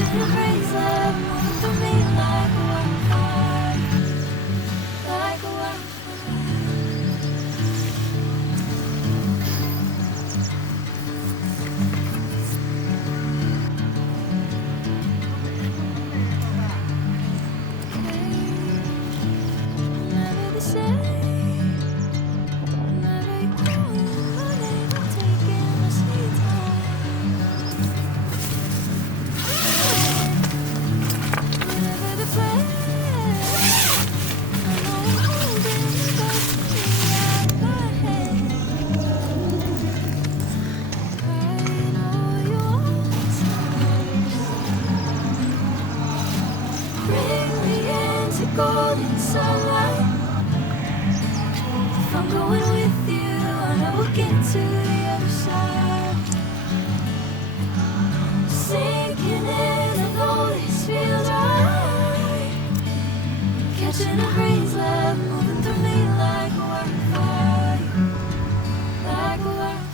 Catching a breeze, love moving through me like a wildfire, like a wildfire. Never the same. Never you calling my name. I'm taking my sweet time. Never the plan. I know I'm holding you close to me like my hand. I know you want to bring me into golden sunlight. If I'm going with you, I know we'll get to the other side. Sinking in, I know this feels right. Catching a breeze, love moving through me like a wildfire, like a wildfire.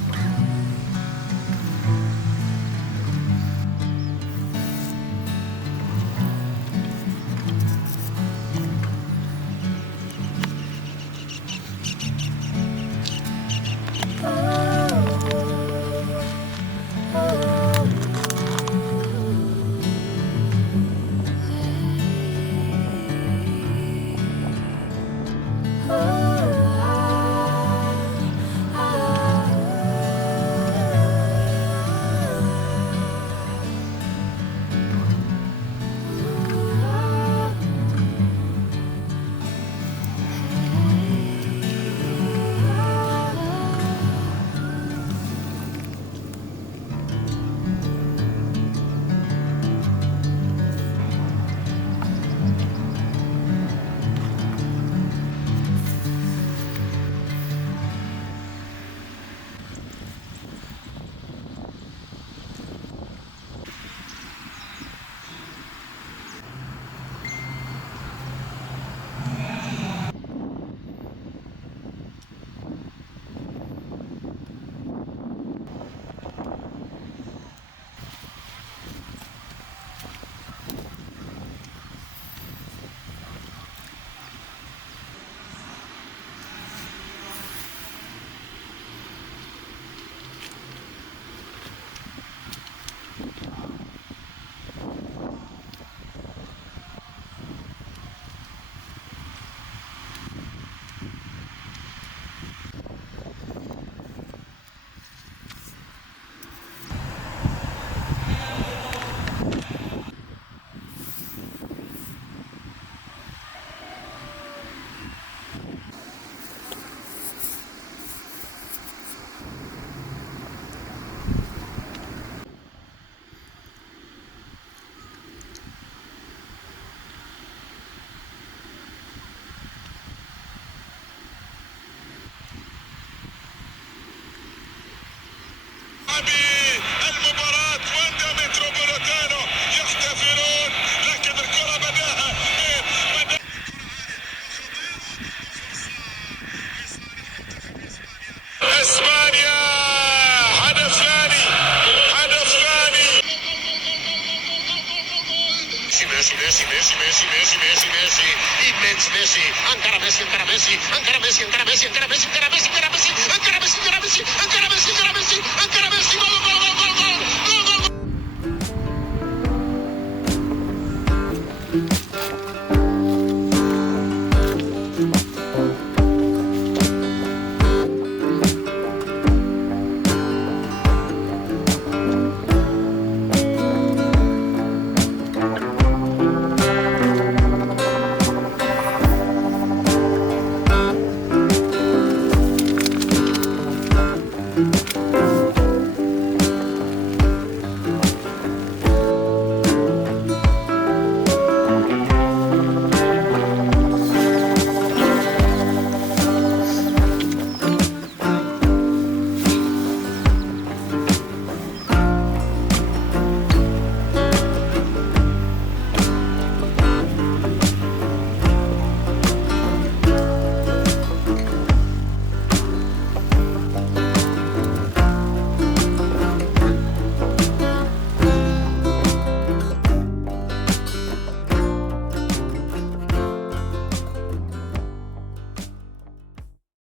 المباراة واندا متروبوليتانو يحتفلون، لكن الكرة بداها اسبانيا. هدف ثاني، هدف ثاني. ميسي ميسي ميسي ميسي ميسي ميسي ميسي immens ميسي انكر ميسي انكر ميسي انكر ميسي انكر ميسي انكر ميسي انكر ميسي انكر ميسي انكر ميسي انكر ميسي انكر ميسي انكر ميسي انكر ميسي